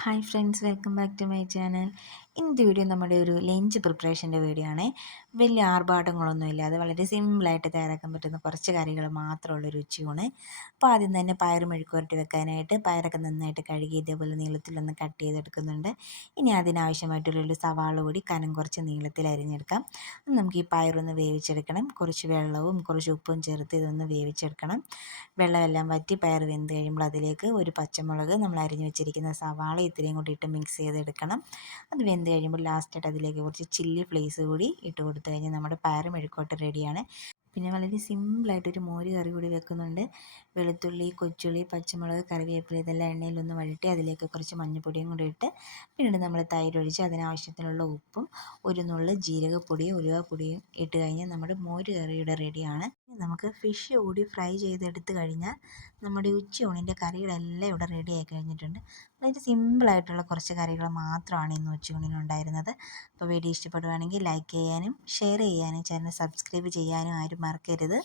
Hi friends, welcome back to my channel. ഇന്നത്തെ video നമ്മുടെ ഒരു ലഞ്ച് പ്രിപ്പറേഷൻ്റെ വീഡിയോ ആണ്. വലിയ ആർഭാടങ്ങളൊന്നുമില്ല, അത് വളരെ സിമ്പിളായിട്ട് തയ്യാറാക്കാൻ പറ്റുന്ന കുറച്ച് കറികൾ മാത്രമുള്ളൊരു ഉച്ചയൂണ്. അപ്പോൾ ആദ്യം തന്നെ പയർ മെഴുക്കുവരട്ടി വെക്കാനായിട്ട് പയറൊക്കെ നന്നായിട്ട് കഴുകി ഇതേപോലെ നീളത്തിലൊന്ന് കട്ട് ചെയ്തെടുക്കുന്നുണ്ട്. ഇനി അതിനാവശ്യമായിട്ടുള്ളൊരു സവാള കൂടി കനം കുറച്ച് നീളത്തിൽ അരിഞ്ഞെടുക്കാം. നമുക്ക് ഈ പയറൊന്ന് വേവിച്ചെടുക്കണം. കുറച്ച് വെള്ളവും കുറച്ച് ഉപ്പും ചേർത്ത് ഇതൊന്ന് വേവിച്ചെടുക്കണം. വെള്ളമെല്ലാം വറ്റി പയർ വെന്ത് കഴിയുമ്പോൾ അതിലേക്ക് ഒരു പച്ചമുളക്, നമ്മൾ അരിഞ്ഞു വെച്ചിരിക്കുന്ന സവാള ഇത്രയും കൂടി ഇട്ട് മിക്സ് ചെയ്തെടുക്കണം. അത് വെന്ത് കഴിയുമ്പോൾ ലാസ്റ്റായിട്ട് അതിലേക്ക് കുറച്ച് ചില്ലി ഫ്ലേക്സ് കൂടി ഇട്ട് കൊടുത്തു കഴിഞ്ഞാൽ നമ്മുടെ പയർ മെഴുക്കോട്ട് റെഡിയാണ്. പിന്നെ വളരെ സിമ്പിളായിട്ടൊരു മോര് കറി കൂടി വെക്കുന്നുണ്ട്. വെളുത്തുള്ളി, കൊച്ചുള്ളി, പച്ചമുളക്, കറിവേപ്പില ഇതെല്ലാം എണ്ണയിലൊന്ന് വഴറ്റി അതിലേക്ക് കുറച്ച് മഞ്ഞൾപ്പൊടിയും കൂടി ഇട്ട് പിന്നീട് നമ്മൾ തൈരൊഴിച്ച് അതിനാവശ്യത്തിനുള്ള ഉപ്പും ഒരു നുള്ള് ജീരകപ്പൊടിയും ഉലുവപ്പൊടിയും ഇട്ട് കഴിഞ്ഞാൽ നമ്മുടെ മോര് കറിയുടെ റെഡിയാണ്. നമുക്ക് ഫിഷ് കൂടി ഫ്രൈ ചെയ്തെടുത്ത് കഴിഞ്ഞാൽ നമ്മുടെ ഉച്ചയൂണിൻ്റെ കറികളെല്ലാം ഇവിടെ റെഡി ആയി കഴിഞ്ഞിട്ടുണ്ട്. വളരെ സിമ്പിളായിട്ടുള്ള കുറച്ച് കറികൾ മാത്രമാണ് ഇന്ന് ഉച്ചയൂണിനുണ്ടായിരുന്നത്. അപ്പോൾ വീഡിയോ ഇഷ്ടപ്പെടുവാണെങ്കിൽ ലൈക്ക് ചെയ്യാനും ഷെയർ ചെയ്യാനും ചാനൽ സബ്സ്ക്രൈബ് ചെയ്യാനും ആരും മറക്കരുത്.